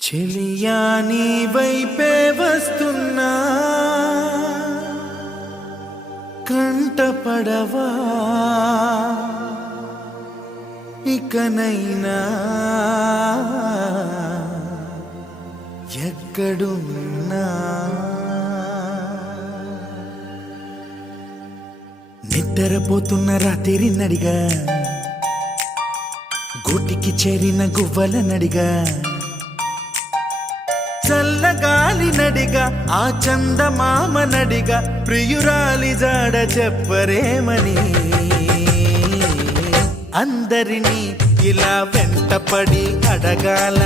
చెలియా నీ వైపే వస్తున్నా కంటపడవా ఇకనైనా ఎక్కడున్నా నిద్రపోతున్న రాత్రి నడిగా గూటికి చేరిన గువ్వల నడిగా చల్లగాలి నడిగా ఆ చందమామ నడిగా ప్రియురాలి జాడ చెప్పరేమని అందరినీ ఇలా వెంటపడి అడగాల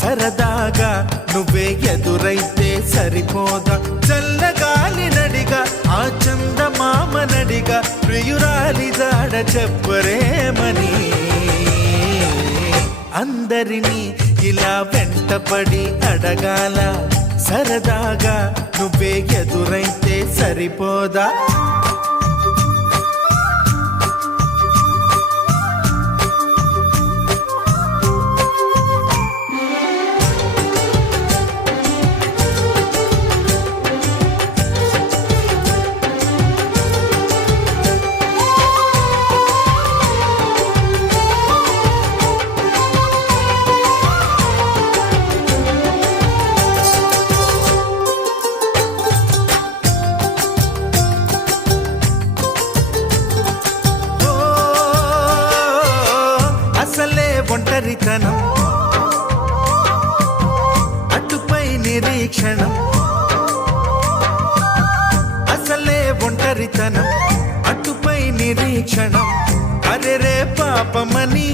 సరదాగా నువ్వే ఎదురైతే సరిపోదా చల్లగాలి నడిగా ఆ చందమామ నడిగా ప్రియురాలి జాడ చెప్పరేమని అందరినీ ఇలా వెంటపడి అడగాల సరదాగా నువ్వే ఎదురైతే సరిపోదా ఒంటరితనం అటుపై నిరీక్షణం అసలే ఒంటరితనం అటుపై నిరీక్షణం అరెరే పాపమని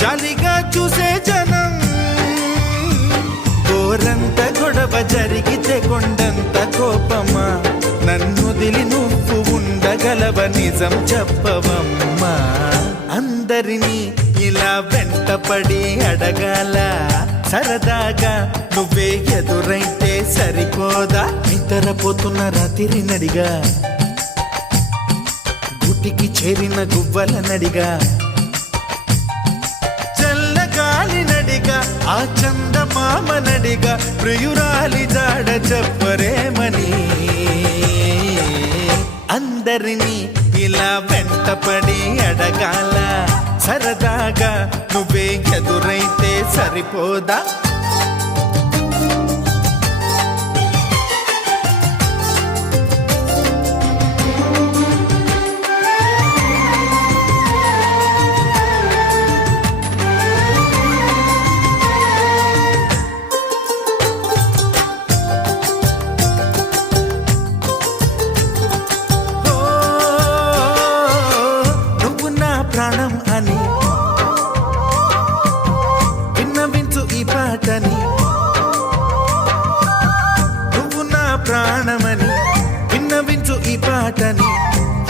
జాలిగా చూసే జనం గోరంత గొడవ జరిగితే కొండంత కోపమా నన్నుదిలి నువ్వు ఉండగలవ నిజం చెప్పవమ్మా అందరినీ ఇలా వెంటపడి అడగాల సరదాగా నువ్వే ఎదురైతే సరిపోదా నిద్రపోతున్న రాత్రి నడిగా గుటికి చేరిన గువ్వల నడిగా చల్లగాలి నడిగా ఆ చందమామ నడిగా ప్రియురాలి జాడ చెప్పరేమని అందరినీ ఇలా వెంటపడి అడగాల సరదాగా నువ్వే ఎదురైతే సరిపోదా ప్రాణం అని విన్నవించు ఈ పాటని నువ్వు నా ప్రాణమని విన్నవించు ఈ పాటని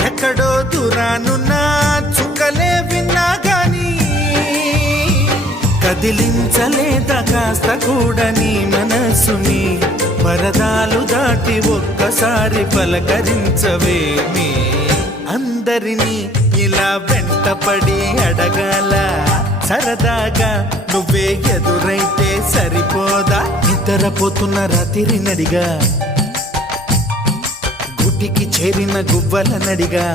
ఎక్కడో దూరానున్నా చుక్కలే విన్నా గాని కదిలించలేదా కాస్త కూడా నీ మనసుని పరదాలు దాటి ఒక్కసారి పలకరించవేమి అందరినీ ఇలా వెంటపడి అడగాల సరదాగా నువ్వే ఎదురైతే సరిపోదా నిద్రపోతున్న రాత్రి నడిగా గుటికి చేరిన గువ్వల నడిగా